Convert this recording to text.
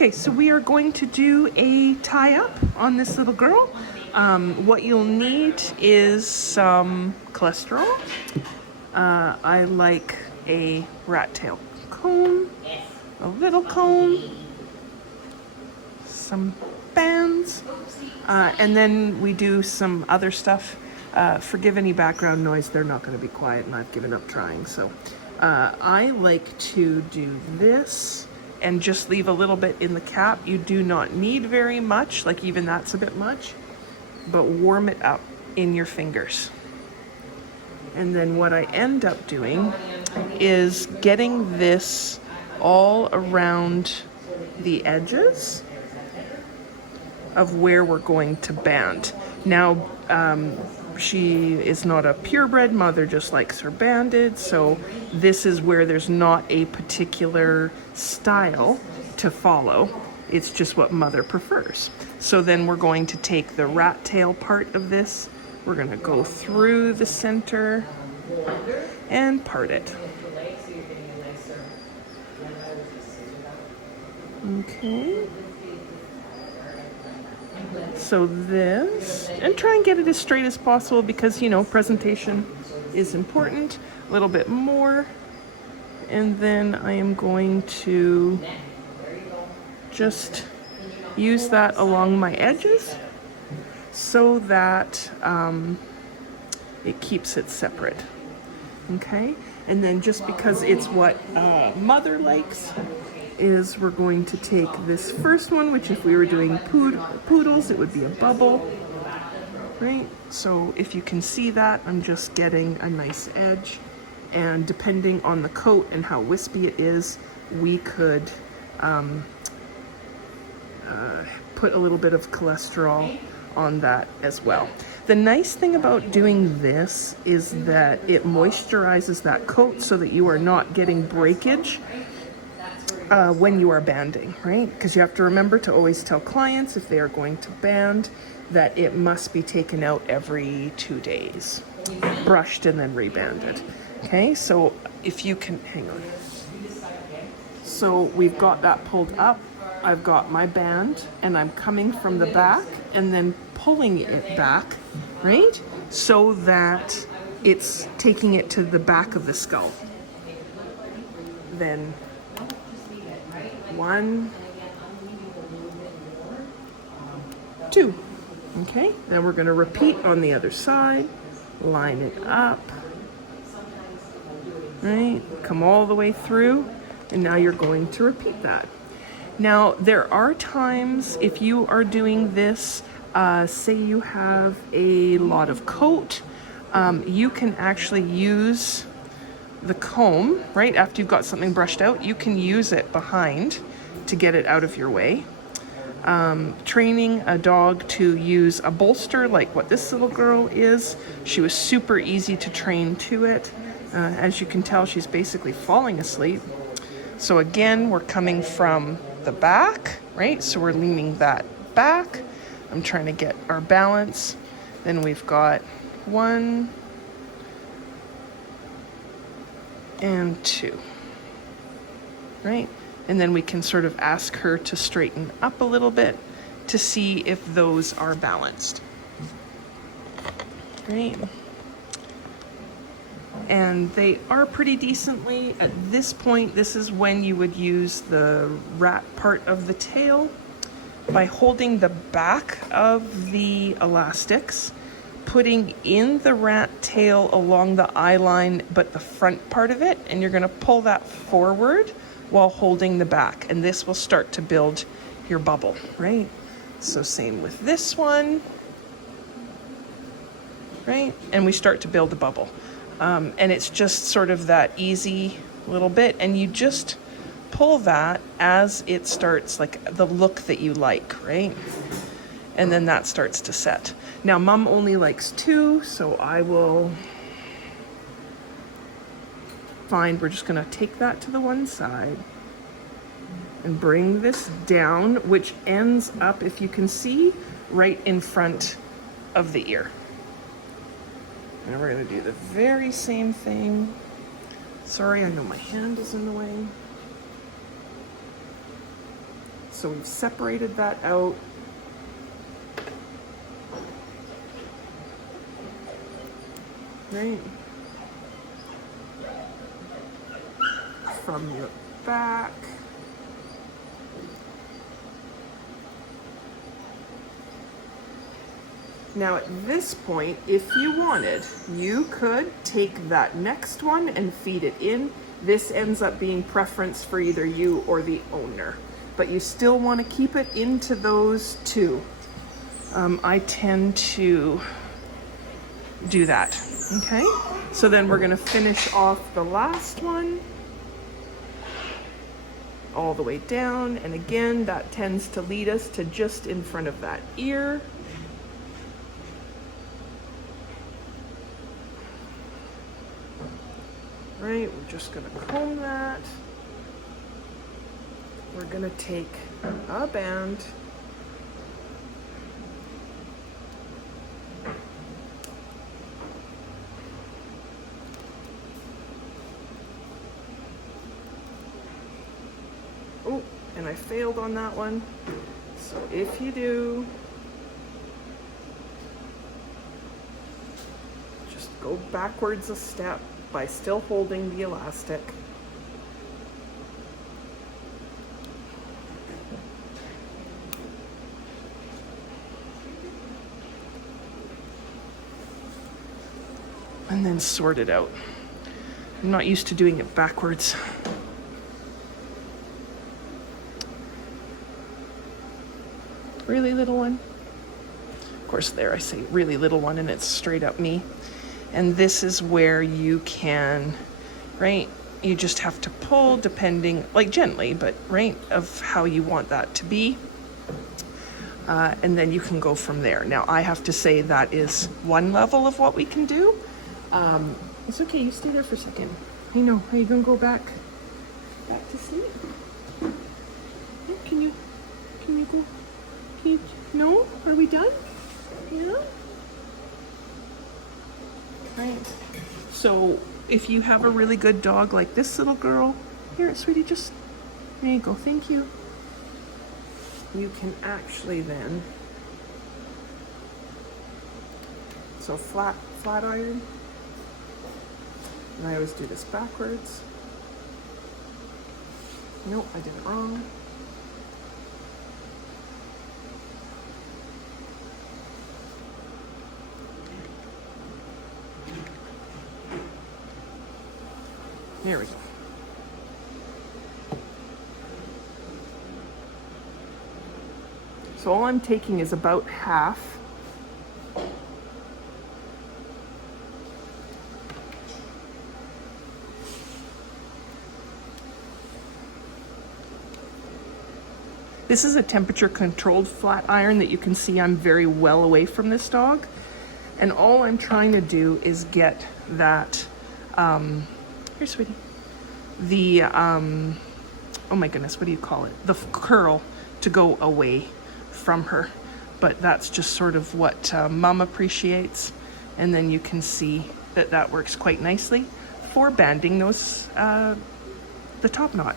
Okay, so we are going to do a tie-up on this little girl. What you'll need is some cholesterol. I like a rat tail comb, a little comb, some bands, and then we do some other stuff. Forgive any background noise, they're not going to be quiet and I've given up trying. So I like to do this and just leave a little bit in the cap. You do not need very much, like even that's a bit much, but warm it up in your fingers. And then what I end up doing is getting this all around the edges of where we're going to band. Now, she is not a purebred, mother just likes her banded, so this is where there's not a particular style to follow. It's just what mother prefers. So then we're going to take the rat tail part of this, we're gonna go through the center and part it. Okay. So this, and try and get it as straight as possible because, you know, presentation is important. A little bit more. And then I am going to just use that along my edges so that it keeps it separate. Okay? And then just because it's what mother likes, is we're going to take this first one, which if we were doing poodles, it would be a bubble, right? So if you can see that, I'm just getting a nice edge. And depending on the coat and how wispy it is, we could put a little bit of cholesterol on that as well. The nice thing about doing this is that it moisturizes that coat so that you are not getting breakage when you are banding, right? Because you have to remember to always tell clients if they are going to band that it must be taken out every 2 days, brushed and then rebanded. Okay, so if you can, hang on. So we've got that pulled up. I've got my band and I'm coming from the back and then pulling it back, right? So that it's taking it to the back of the skull. Then 1, 2. Okay, then we're going to repeat on the other side, line it up, right? Come all the way through, and now you're going to repeat that. Now, there are times if you are doing this, say you have a lot of coat, you can actually use the comb, right? After you've got something brushed out, you can use it behind to get it out of your way. Training a dog to use a bolster like what this little girl is, she was super easy to train to it. As you can tell, she's basically falling asleep. So again, we're coming from the back, right? So we're leaning that back. I'm trying to get our balance. Then we've got 1 and 2, right? And then we can sort of ask her to straighten up a little bit to see if those are balanced. Great. And they are pretty decently. At this point, this is when you would use the rat part of the tail by holding the back of the elastics, putting in the rat tail along the eye line, but the front part of it, and you're gonna pull that forward while holding the back, and this will start to build your bubble, right? So same with this one, right? And we start to build a bubble. And it's just sort of that easy little bit, and you just pull that as it starts, like the look that you like, right? And then that starts to set. Now, mom only likes 2, so I will find, we're just gonna take that to the one side and bring this down, which ends up, if you can see, right in front of the ear. And we're gonna do the very same thing. Sorry, I know my hand is in the way. So we've separated that out. Right. From your back. Now at this point, if you wanted, you could take that next one and feed it in. This ends up being preference for either you or the owner, but you still want to keep it into those two. I tend to do that, okay? So then we're gonna finish off the last one all the way down, and again, that tends to lead us to just in front of that ear. Right, we're just gonna comb that. We're gonna take a band. Oh, and I failed on that one. So if you do, just go backwards a step by still holding the elastic. And then sort it out. I'm not used to doing it backwards. Really little one. Of course, there I say really little one, and it's straight up me. And this is where you can, right? You just have to pull depending, like gently, but right, of how you want that to be. And then you can go from there. Now, I have to say that is one level of what we can do. It's okay, you stay there for a second. I know, are you gonna go back to sleep? Yeah, can you go? No? Are we done? Yeah? Right. So if you have a really good dog like this little girl, here, sweetie, just, there you go, thank you. You can actually then, so flat iron. And I always do this backwards. Nope, I did it wrong. There we go. So all I'm taking is about half. This is a temperature controlled flat iron that you can see I'm very well away from this dog. And all I'm trying to do is get that, here, sweetie, the, oh my goodness, what do you call it? The curl to go away from her. But that's just sort of what Mom appreciates. And then you can see that that works quite nicely for banding those, the top knot.